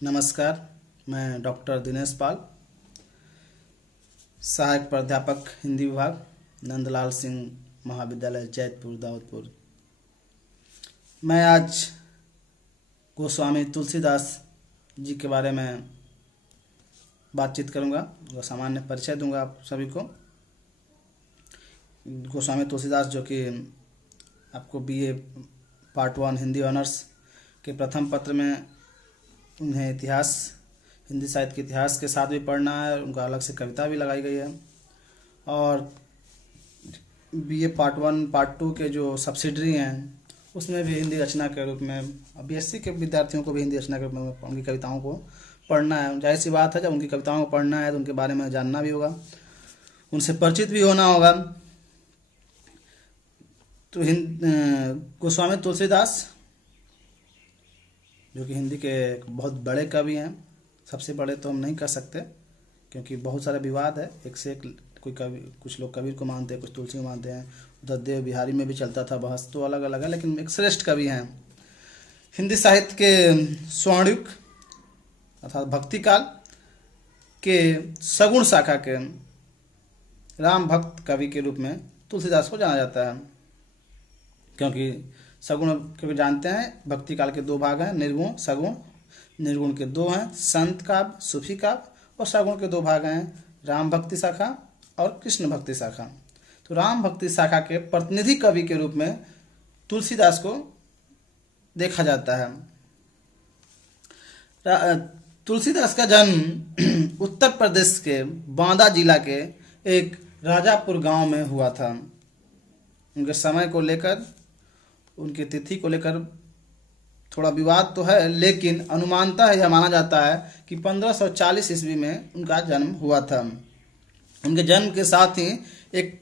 नमस्कार। मैं डॉक्टर दिनेश पाल, सहायक प्राध्यापक हिंदी विभाग, नंदलाल सिंह महाविद्यालय जैतपुर दाऊदपुर। मैं आज गोस्वामी तुलसीदास जी के बारे में बातचीत करूंगा और सामान्य परिचय दूंगा आप सभी को। गोस्वामी तुलसीदास जो कि आपको बीए पार्ट 1 हिंदी ऑनर्स के प्रथम पत्र में उन्हें इतिहास, हिंदी साहित्य के इतिहास के साथ भी पढ़ना है। उनका अलग से कविता भी लगाई गई है। और बीए पार्ट 1 पार्ट 2 के जो सब्सिडरी हैं उसमें भी हिंदी रचना के रूप में बीएससी के विद्यार्थियों को भी हिंदी रचना के रूप में उनकी कविताओं को पढ़ना है। जाहिर सी बात है, जब उनकी कविताओं को पढ़ना है तो उनके बारे में जानना भी होगा, उनसे परिचित भी होना होगा। तो गोस्वामी तुलसीदास जो कि हिंदी के एक बहुत बड़े कवि हैं, सबसे बड़े तो हम नहीं कह सकते क्योंकि बहुत सारा विवाद है। एक से एक कोई कवि, कुछ लोग कबीर को मानते हैं, कुछ तुलसी को मानते हैं। उधर देव बिहारी में भी चलता था बहस, तो अलग अलग है, लेकिन एक श्रेष्ठ कवि हैं। हिंदी साहित्य के स्वर्णयुग अर्थात भक्ति काल के सगुण शाखा के राम भक्त कवि के रूप में तुलसीदास को जाना जाता है। क्योंकि जानते हैं भक्ति काल के 2 भाग हैं, निर्गुण सगुण। निर्गुण के 2 हैं, संत काव्य सूफी काव्य, और सगुण के 2 भाग हैं, राम भक्ति शाखा और कृष्ण भक्ति शाखा। तो राम भक्ति शाखा के प्रतिनिधि कवि के रूप में तुलसीदास को देखा जाता है। तुलसीदास का जन्म उत्तर प्रदेश के बांदा जिला के एक राजापुर गांव में हुआ था। उनके समय को लेकर, उनकी तिथि को लेकर थोड़ा विवाद तो है, लेकिन अनुमानतः यह माना जाता है कि 1540 ईस्वी में उनका जन्म हुआ था। उनके जन्म के साथ ही एक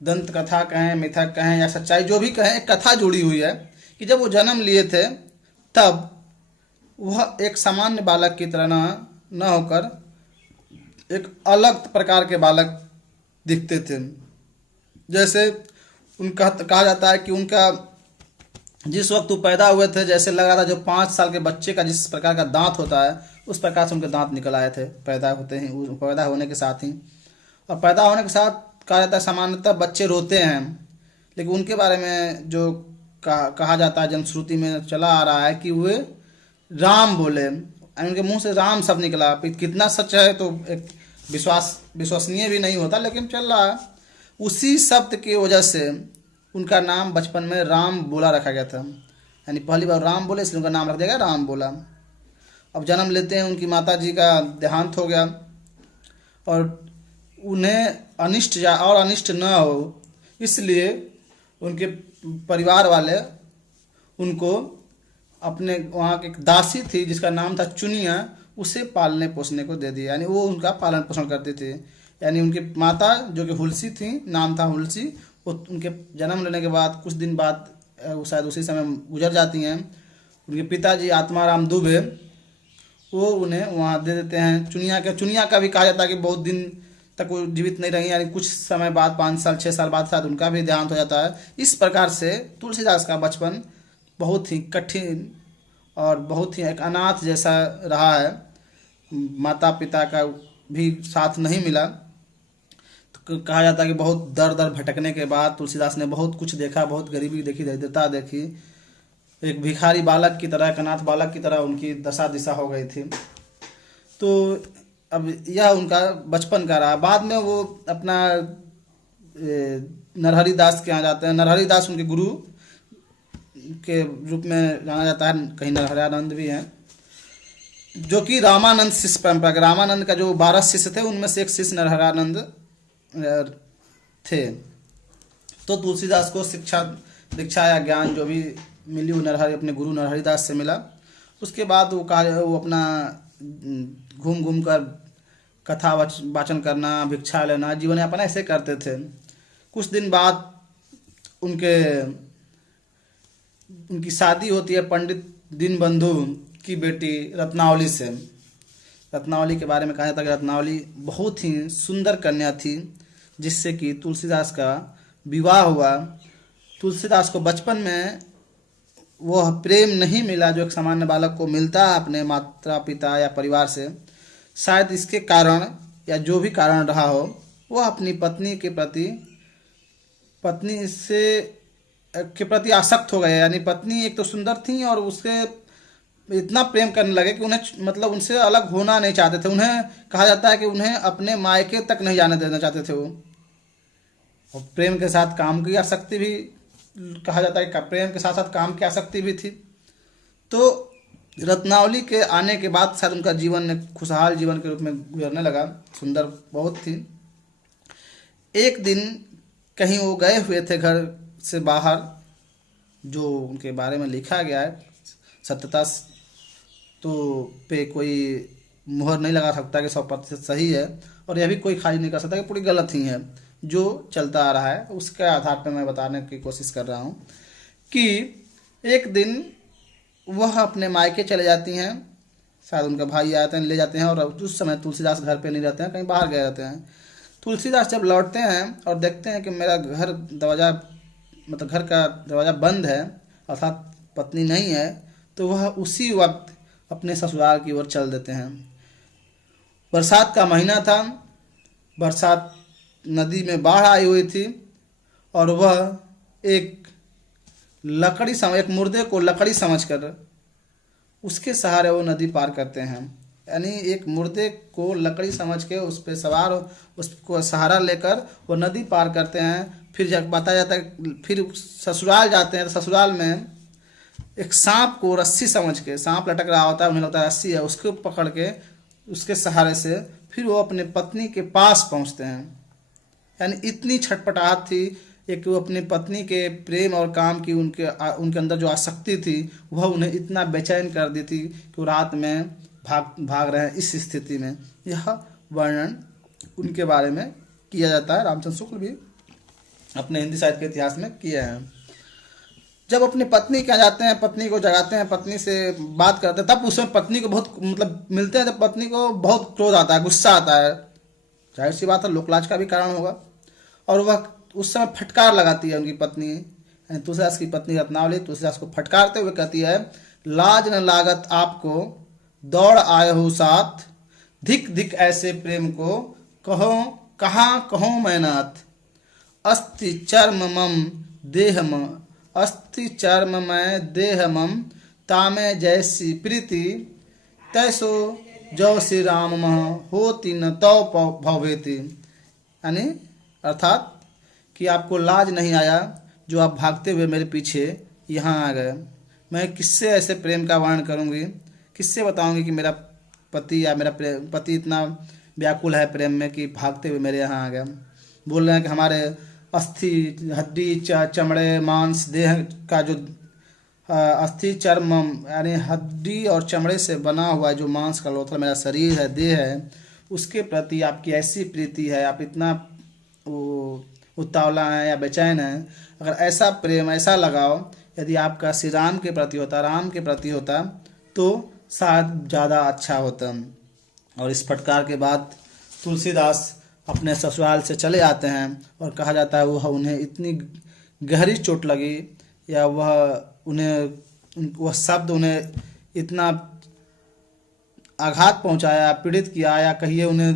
दंत कथा कहें, मिथक कहें या सच्चाई जो भी कहें, एक कथा जुड़ी हुई है कि जब वो जन्म लिए थे तब वह एक सामान्य बालक की तरह न होकर एक अलग प्रकार के बालक दिखते थे। जैसे उनका कहा जाता है कि उनका जिस वक्त वो पैदा हुए थे, जैसे लग रहा था जो 5 साल के बच्चे का जिस प्रकार का दांत होता है उस प्रकार से उनके दांत निकल आए थे पैदा होने के साथ ही। और पैदा होने के साथ कहा जाता है सामान्यतः बच्चे रोते हैं, लेकिन उनके बारे में जो कहा जाता है, जनश्रुति में चला आ रहा है कि वे राम बोले, उनके मुंह से राम शब्द निकला। कितना सच है तो एक विश्वसनीय भी नहीं होता, लेकिन चल रहा है। उसी शब्द की वजह से उनका नाम बचपन में राम बोला रखा गया था, यानी पहली बार राम बोले इसलिए उनका नाम रख दिया गया राम बोला। अब जन्म लेते हैं, उनकी माता जी का देहांत हो गया और उन्हें अनिष्ट न हो इसलिए उनके परिवार वाले उनको अपने वहाँ की एक दासी थी जिसका नाम था चुनिया, उसे पालने पोसने को दे दिया, यानी वो उनका पालन पोषण करती थी। यानी उनकी माता जो कि हुलसी थी, नाम था हुलसी, वो उनके जन्म लेने के बाद कुछ दिन बाद वो शायद उसी समय गुजर जाती हैं। उनके पिताजी आत्माराम दुबे वो उन्हें वहाँ दे देते हैं। चुनिया का भी कहा जाता है कि बहुत दिन तक वो जीवित नहीं रही, यानी कुछ समय बाद 5 साल 6 साल बाद शायद उनका भी देहांत हो जाता है। इस प्रकार से तुलसीदास का बचपन बहुत ही कठिन और बहुत ही एक अनाथ जैसा रहा है। माता पिता का भी साथ नहीं मिला। तो कहा जाता है कि बहुत दर दर भटकने के बाद तुलसीदास ने बहुत कुछ देखा, बहुत गरीबी देखी, दरिद्रता देखी। एक भिखारी बालक की तरह, एक अनाथ बालक की तरह उनकी दशा दिशा हो गई थी। तो अब यह उनका बचपन का रहा। बाद में वो अपना नरहरि दास के यहाँ जाते हैं। नरहरि दास उनके गुरु के रूप में जाना जाता है, कहीं नरहरानंद भी हैं, जो कि रामानंद शिष्य परंपरा के, रामानंद का जो 12 शिष्य थे उनमें से एक शिष्य नरहरानंद थे। तो तुलसीदास को शिक्षा दीक्षा या ज्ञान जो भी मिली वो अपने गुरु नरहरिदास से मिला। उसके बाद वो अपना घूम घूम कर कथा वाचन करना, भिक्षा लेना, जीवन यापन ऐसे करते थे। कुछ दिन बाद उनकी शादी होती है पंडित दीनबंधु की बेटी रत्नावली से। रत्नावली के बारे में कहा जाता है कि रत्नावली बहुत ही सुंदर कन्या थी, जिससे कि तुलसीदास का विवाह हुआ। तुलसीदास को बचपन में वह प्रेम नहीं मिला जो एक सामान्य बालक को मिलता है अपने माता पिता या परिवार से। शायद इसके कारण या जो भी कारण रहा हो, वह अपनी पत्नी से के प्रति आसक्त हो गए। यानी पत्नी एक तो सुंदर थी और उसके इतना प्रेम करने लगे कि उन्हें मतलब उनसे अलग होना नहीं चाहते थे। उन्हें कहा जाता है कि उन्हें अपने मायके तक नहीं जाने देना चाहते थे वो। और प्रेम के साथ काम की आसक्ति भी, कहा जाता है कि प्रेम के साथ साथ काम की आसक्ति भी थी। तो रत्नावली के आने के बाद शायद उनका जीवन एक खुशहाल जीवन के रूप में गुजरने लगा। सुंदर बहुत थी। एक दिन कहीं वो गए हुए थे घर से बाहर, जो उनके बारे में लिखा गया है सत्यता तो पे कोई मुहर नहीं लगा सकता कि 100% सही है, और यह भी कोई खारिज नहीं कर सकता कि पूरी गलत ही है। जो चलता आ रहा है उसके आधार पर मैं बताने की कोशिश कर रहा हूँ कि एक दिन वह अपने मायके चले जाती हैं। शायद उनका भाई आते हैं, ले जाते हैं, और उस समय तुलसीदास घर पे नहीं रहते हैं, कहीं बाहर गए रहते हैं। तुलसीदास जब लौटते हैं और देखते हैं कि मेरा घर दरवाज़ा मतलब घर का दरवाज़ा बंद है, अर्थात पत्नी नहीं है, तो वह उसी वक्त अपने ससुराल की ओर चल देते हैं। बरसात का महीना था, बरसात नदी में बाढ़ आई हुई थी, और वह एक मुर्दे को लकड़ी समझकर उसके सहारे वो नदी पार करते हैं। यानी एक मुर्दे को लकड़ी समझ के उस पर सवार उसको सहारा लेकर वो नदी पार करते हैं। फिर जब बताया जाता है फिर ससुराल जाते हैं, तो ससुराल में एक सांप को रस्सी समझ के, सांप लटक रहा होता है, उन्हें लगता है रस्सी है, उसको पकड़ के उसके सहारे से फिर वो अपने पत्नी के पास पहुंचते हैं। यानी इतनी छटपटाहट थी एक, वो अपनी पत्नी के प्रेम और काम की उनके अंदर जो आसक्ति थी वह उन्हें इतना बेचैन कर दी थी कि वो रात में भाग रहे हैं। इस स्थिति में यह वर्णन उनके बारे में किया जाता है। रामचंद्र शुक्ल भी अपने हिंदी साहित्य के इतिहास में किए हैं। जब अपनी पत्नी के जाते हैं, पत्नी को जगाते हैं, पत्नी से बात करते हैं, तब उसमें पत्नी को बहुत मतलब मिलते हैं, तो पत्नी को बहुत क्रोध आता है, गुस्सा आता है। जाहिर सी बात है, लोकलाज का भी कारण होगा। और वह उस समय फटकार लगाती है उनकी पत्नी, यानी तुलसीदास की पत्नी रत्नावली तुलसीदास को फटकारते हुए कहती है, लाज न लागत आपको दौड़ आए हो साथ, धिक धिक ऐसे प्रेम को कहो कहाँ कहूँ मैं नाथ, अस्ति चर्म मम देह म अस्ति चर्म मैं देह मम, तामे जैसी प्रीति तैसो जो श्री राम मह होती न तौ भवेति। यानी अर्थात कि आपको लाज नहीं आया जो आप भागते हुए मेरे पीछे यहाँ आ गए। मैं किससे ऐसे प्रेम का वर्णन करूँगी, किससे बताऊँगी कि मेरा पति या मेरा पति इतना व्याकुल है प्रेम में कि भागते हुए मेरे यहाँ आ गया। बोल रहे हैं कि हमारे अस्थि हड्डी चमड़े मांस देह का जो अस्थि चर्म यानी हड्डी और चमड़े से बना हुआ जो मांस का लोथल मेरा शरीर है, देह है, उसके प्रति आपकी ऐसी प्रीति है, आप इतना उतावला है या बेचैन है। अगर ऐसा प्रेम ऐसा लगाव यदि आपका श्री राम के प्रति होता, राम के प्रति होता, तो शायद ज़्यादा अच्छा होता। और इस फटकार के बाद तुलसीदास अपने ससुराल से चले आते हैं, और कहा जाता है वह उन्हें इतनी गहरी चोट लगी या वह शब्द उन्हें इतना आघात पहुंचाया, पीड़ित किया, या कहिए उन्हें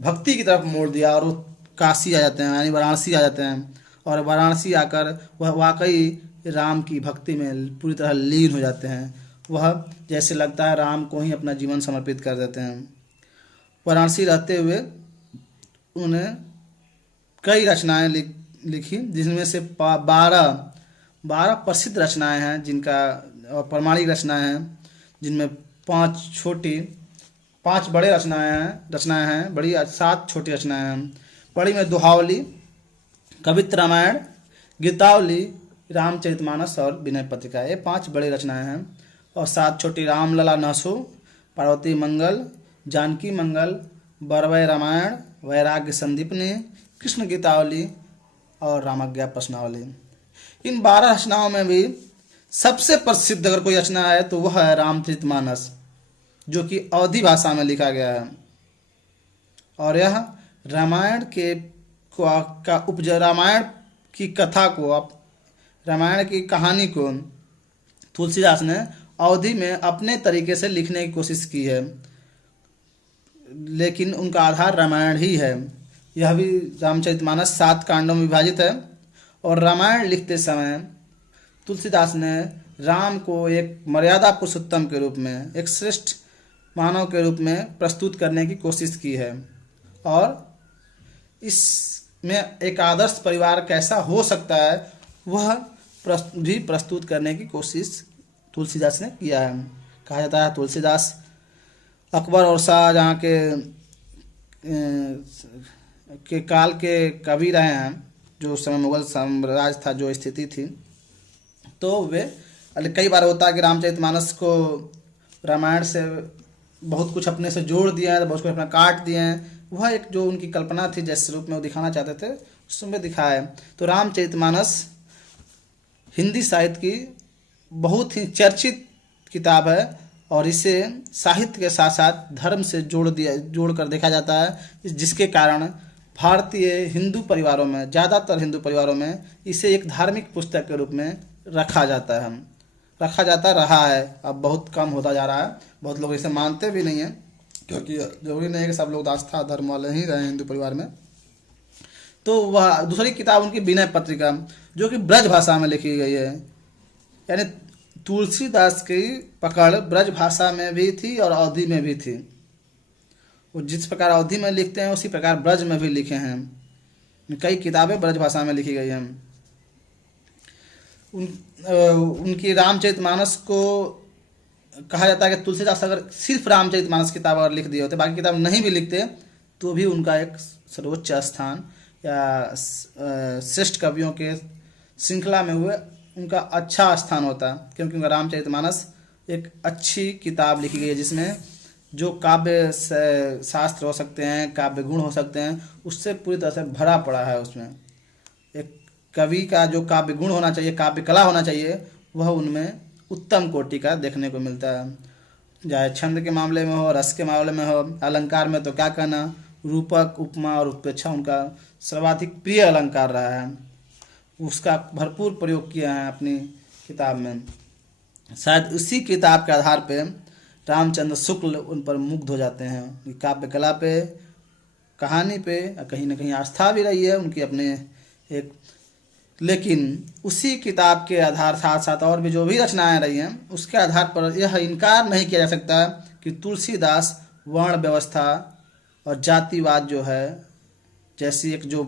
भक्ति की तरफ मोड़ दिया, और वो काशी आ जाते हैं यानी वाराणसी आ जाते हैं। और वाराणसी आकर वह वाकई राम की भक्ति में पूरी तरह लीन हो जाते हैं। वह जैसे लगता है राम को ही अपना जीवन समर्पित कर देते हैं। वाराणसी रहते हुए उन्होंने कई रचनाएं लिखी, जिनमें से 12 प्रसिद्ध रचनाएं हैं, जिनका प्रमाणिक रचनाएं हैं, जिनमें 5 बड़े रचनाएं हैं, बड़ी 7 छोटी रचनाएं हैं। बड़ी में दोहावली, कवित्र रामायण, गीतावली, रामचरितमानस और विनय पत्रिका, ये 5 बड़ी रचनाएं हैं। और 7 छोटी रामलला नसो, पार्वती मंगल, जानकी मंगल, बरवय रामायण, वैराग्य संदीपनी, कृष्ण गीतावली और रामज्ञा प्रश्नावली। इन 12 रचनाओं में भी सबसे प्रसिद्ध अगर कोई रचना है तो वह है रामचरितमानस, जो कि अवधी भाषा में लिखा गया है। और यह रामायण रामायण की कथा को, रामायण की कहानी को तुलसीदास ने अवधी में अपने तरीके से लिखने की कोशिश की है, लेकिन उनका आधार रामायण ही है। यह भी रामचरितमानस 7 कांडों में विभाजित है, और रामायण लिखते समय तुलसीदास ने राम को एक मर्यादा पुरुषोत्तम के रूप में, एक श्रेष्ठ मानव के रूप में प्रस्तुत करने की कोशिश की है, और इसमें एक आदर्श परिवार कैसा हो सकता है वह भी प्रस्तुत करने की कोशिश तुलसीदास ने किया है। कहा जाता है तुलसीदास अकबर और शाहजहाँ के काल के कवि रहे हैं, जो समय मुगल साम्राज्य था, जो स्थिति थी। तो वे कई बार होता है कि रामचरितमानस को रामायण से बहुत कुछ अपने से जोड़ दिया है, बहुत कुछ अपना काट दिए हैं। वह एक जो उनकी कल्पना थी, जिस रूप में वो दिखाना चाहते थे, उसमें दिखाया है। तो रामचरितमानस हिंदी साहित्य की बहुत ही चर्चित किताब है, और इसे साहित्य के साथ साथ धर्म से जोड़कर देखा जाता है, जिसके कारण भारतीय हिंदू परिवारों में, ज़्यादातर हिंदू परिवारों में इसे एक धार्मिक पुस्तक के रूप में रखा जाता रहा है। अब बहुत कम होता जा रहा है, बहुत लोग इसे मानते भी नहीं हैं, क्योंकि जरूरी नहीं है कि सब लोग आस्था धर्म वाले ही रहे हिंदू परिवार में। तो वह दूसरी किताब उनकी विनय पत्रिका, जो कि ब्रज भाषा में लिखी गई है। यानी तुलसीदास की पकड़ ब्रज भाषा में भी थी और अवधी में भी थी। वो जिस प्रकार अवधी में लिखते हैं उसी प्रकार ब्रज में भी लिखे हैं। कई किताबें ब्रज भाषा में लिखी गई हैं। उनकी रामचरितमानस को कहा जाता है कि तुलसीदास अगर सिर्फ रामचरितमानस किताब अगर लिख दिए होते, बाकी किताब नहीं भी लिखते, तो भी उनका एक सर्वोच्च स्थान या श्रेष्ठ कवियों के श्रृंखला में हुए उनका अच्छा स्थान होता, क्योंकि उनका रामचरितमानस एक अच्छी किताब लिखी गई है, जिसमें जो काव्य शास्त्र हो सकते हैं, काव्य गुण हो सकते हैं, उससे पूरी तरह से भरा पड़ा है। उसमें एक कवि का जो काव्य गुण होना चाहिए, काव्य कला होना चाहिए, वह उनमें उत्तम कोटि का देखने को मिलता है। चाहे छंद के मामले में हो, रस के मामले में हो, अलंकार में तो क्या कहना, रूपक, उपमा और उत्प्रेक्षा उनका सर्वाधिक प्रिय अलंकार रहा है। उसका भरपूर प्रयोग किया है अपनी किताब में। शायद उसी किताब के आधार पे रामचंद्र शुक्ल उन पर मुग्ध हो जाते हैं। काव्य कला पे, कहानी पे कहीं ना कहीं आस्था भी रही है उनकी अपने एक, लेकिन उसी किताब के आधार साथ साथ और भी जो भी रचनाएं रही हैं, उसके आधार पर यह इनकार नहीं किया जा सकता कि तुलसीदास वर्ण व्यवस्था और जातिवाद जो है, जैसी एक जो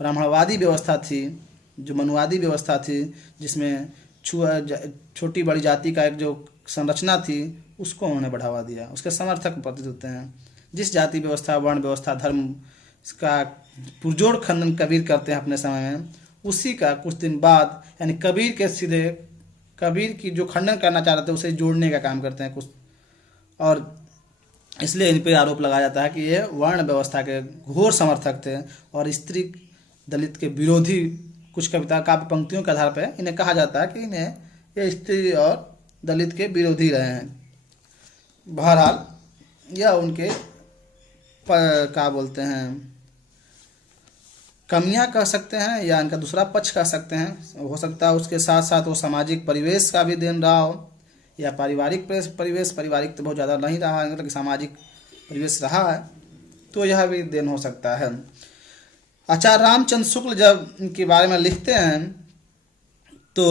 ब्राह्मणवादी व्यवस्था थी, जो मनुवादी व्यवस्था थी, जिसमें छोटी बड़ी जाति का एक जो संरचना थी, उसको उन्होंने बढ़ावा दिया। उसके समर्थक प्रतीत होते हैं। जिस जाति व्यवस्था, वर्ण व्यवस्था, धर्म का पुरजोर खंडन कबीर करते हैं अपने समय में, उसी का कुछ दिन बाद यानी कबीर की जो खंडन करना चाह रहे थे उसे जोड़ने का काम करते हैं कुछ, और इसलिए इन पर आरोप लगाया जाता है कि ये वर्ण व्यवस्था के घोर समर्थक थे और स्त्री दलित के विरोधी। कुछ कविता काव्य पंक्तियों के आधार पर इन्हें कहा जाता है कि इन्हें ये स्त्री और दलित के विरोधी रहे हैं। बहरहाल यह उनके क्या बोलते हैं, कमियां कह सकते हैं या इनका दूसरा पक्ष कह सकते हैं। हो सकता है उसके साथ साथ वो सामाजिक परिवेश का भी देन रहा हो, या पारिवारिक परिवेश, पारिवारिक तो बहुत ज़्यादा नहीं रहा है, मतलब सामाजिक परिवेश रहा है, तो यह भी देन हो सकता है। आचार्य रामचंद्र शुक्ल जब इनके बारे में लिखते हैं तो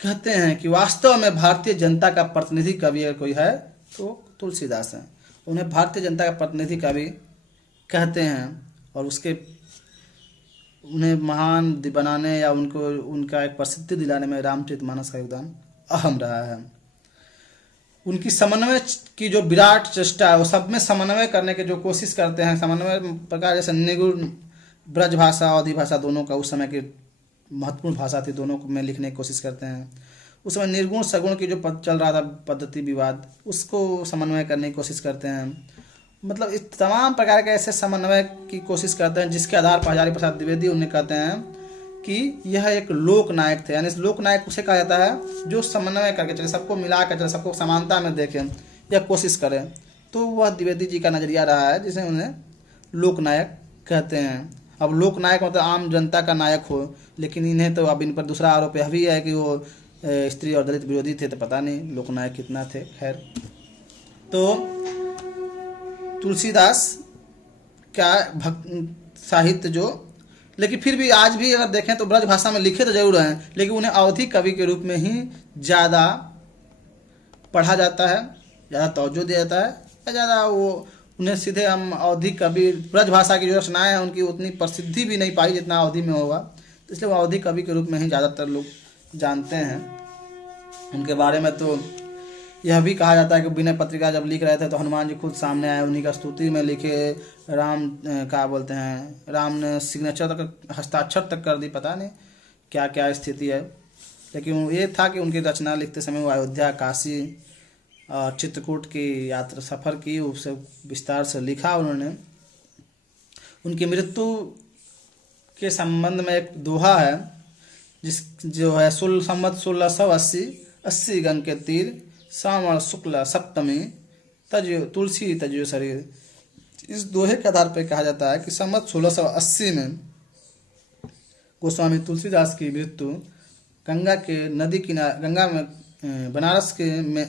कहते हैं कि वास्तव में भारतीय जनता का प्रतिनिधि कवि अगर कोई है तो तुलसीदास हैं। उन्हें भारतीय जनता का प्रतिनिधि कवि कहते हैं, और उन्हें महान बनाने या उनका एक प्रसिद्धि दिलाने में रामचरितमानस का योगदान अहम रहा है। उनकी समन्वय की जो विराट चेष्टा है, वो सब में समन्वय करने की जो कोशिश करते हैं, समन्वय प्रकार जैसे निगुण ब्रज भाषा, अवधी भाषा दोनों का उस समय की महत्वपूर्ण भाषा थी, दोनों में लिखने की कोशिश करते हैं। उस समय निर्गुण सगुण की जो चल रहा था पद्धति विवाद, उसको समन्वय करने की कोशिश करते हैं। मतलब इस तमाम प्रकार के ऐसे समन्वय की कोशिश करते हैं, जिसके आधार पर हजारी प्रसाद द्विवेदी उन्हें कहते हैं कि यह एक लोक नायक थे। यानी इस लोक नायक उसे कहा जाता है जो समन्वय करके चले, सबको मिला कर चले, सबको समानता में देखें या कोशिश करें। तो वह द्विवेदी जी का नजरिया रहा है, जिसे उन्हें लोक नायक कहते हैं। अब लोक नायक मतलब आम जनता का नायक हो, लेकिन इन्हें तो अब इन पर दूसरा आरोप यह भी है कि वो स्त्री और दलित विरोधी थे, तो पता नहीं लोकनायक कितना थे। खैर, तो तुलसीदास का भक्त साहित्य जो, लेकिन फिर भी आज भी अगर देखें तो ब्रज भाषा में लिखे तो जरूर हैं, लेकिन उन्हें अवधी कवि के रूप में ही ज़्यादा पढ़ा जाता है, ज़्यादा तवज्जो दिया जाता है, या ज़्यादा वो उन्हें सीधे हम अवधी कवि, ब्रज भाषा की जो रचनाएं हैं उनकी उतनी प्रसिद्धि भी नहीं पाई जितना अवधी में होगा, तो इसलिए वो अवधी कवि के रूप में ही ज़्यादातर लोग जानते हैं उनके बारे में। तो यह भी कहा जाता है कि विनय पत्रिका जब लिख रहे थे तो हनुमान जी खुद सामने आए, उन्हीं का स्तुति में लिखे। राम क्या बोलते हैं, राम ने सिग्नेचर तक, हस्ताक्षर तक कर दी, पता नहीं क्या क्या स्थिति है, लेकिन ये था कि उनकी रचना लिखते समय वो अयोध्या, काशी और चित्रकूट की यात्रा सफ़र की, उसे विस्तार से लिखा उन्होंने। उनकी मृत्यु के संबंध में एक दोहा है, जिस जो है संवत 1680 गण के तीर, श्रावण शुक्ल सप्तमी, तजो तुलसी तजो शरीर। इस दोहे के आधार पर कहा जाता है कि संवत 1680 में गोस्वामी तुलसीदास की मृत्यु गंगा के नदी किनारे, गंगा में बनारस के में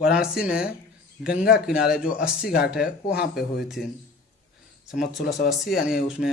वाराणसी में गंगा किनारे जो 80 घाट है वहाँ पे हुई थी, संवत 1680, यानी उसमें